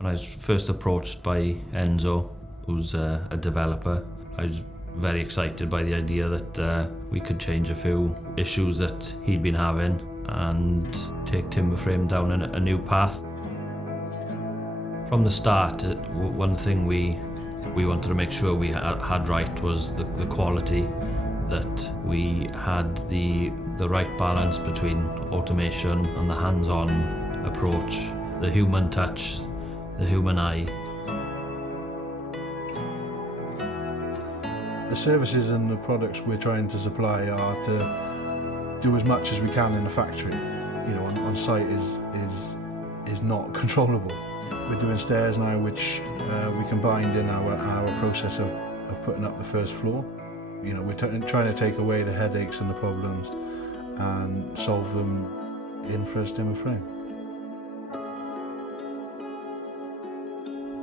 When I was first approached by Enzo, who's a developer, I was very excited by the idea that we could change a few issues that he'd been having and take Timberframe down a new path. From the start, one thing we wanted to make sure we had right was the quality, that we had the right balance between automation and the hands-on approach, the human touch, the human eye. The services and the products we're trying to supply are to do as much as we can in the factory. You know, on site is not controllable. We're doing stairs now which we combined in our process of putting up the first floor. You know, we're trying to take away the headaches and the problems and solve them in FREDS Timberframe.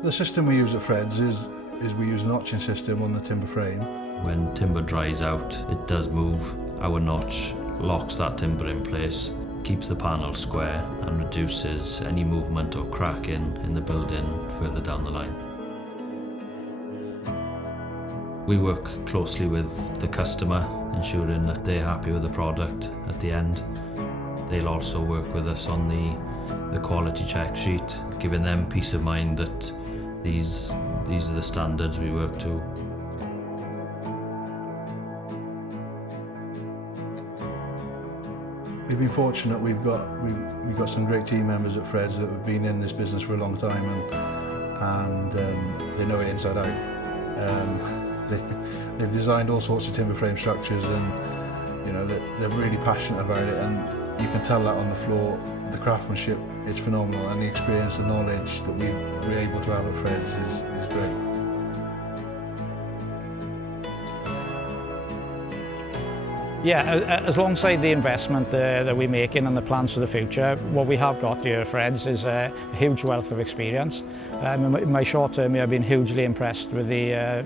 The system we use at FREDS is we use a notching system on the timber frame. When timber dries out, it does move. Our notch locks that timber in place, keeps the panel square and reduces any movement or cracking in the building further down the line. We work closely with the customer, ensuring that they're happy with the product at the end. They'll also work with us on the quality check sheet, giving them peace of mind that these are the standards we work to. We've been fortunate. We've got some great team members at FREDS that have been in this business for a long time, and they know it inside out. They've designed all sorts of timber frame structures, and you know they're really passionate about it, and you can tell that on the floor. The craftsmanship is phenomenal, and the experience and knowledge that we're able to have at FREDS is great. Yeah, alongside the investment that we're making and the plans for the future, what we have got here at FREDS is a huge wealth of experience. In my short term here, I've been hugely impressed with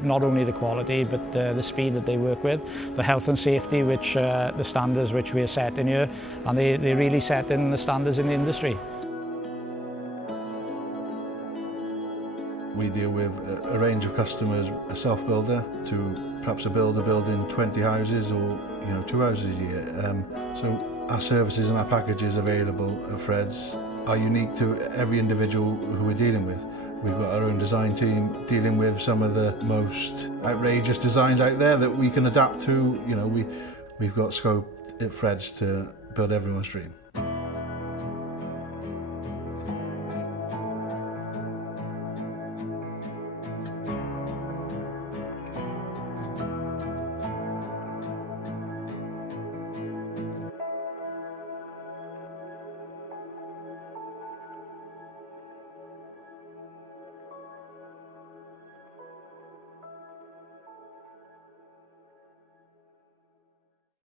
not only the quality but the speed that they work with, the health and safety, the standards which we are setting here, and they really set in the standards in the industry. We deal with a range of customers, a self-builder to perhaps a builder building 20 houses or 2 houses a year. So our services and our packages available at FREDS are unique to every individual who we're dealing with. We've got our own design team dealing with some of the most outrageous designs out there that we can adapt to. You know, we've got scope at FREDS to build everyone's dream.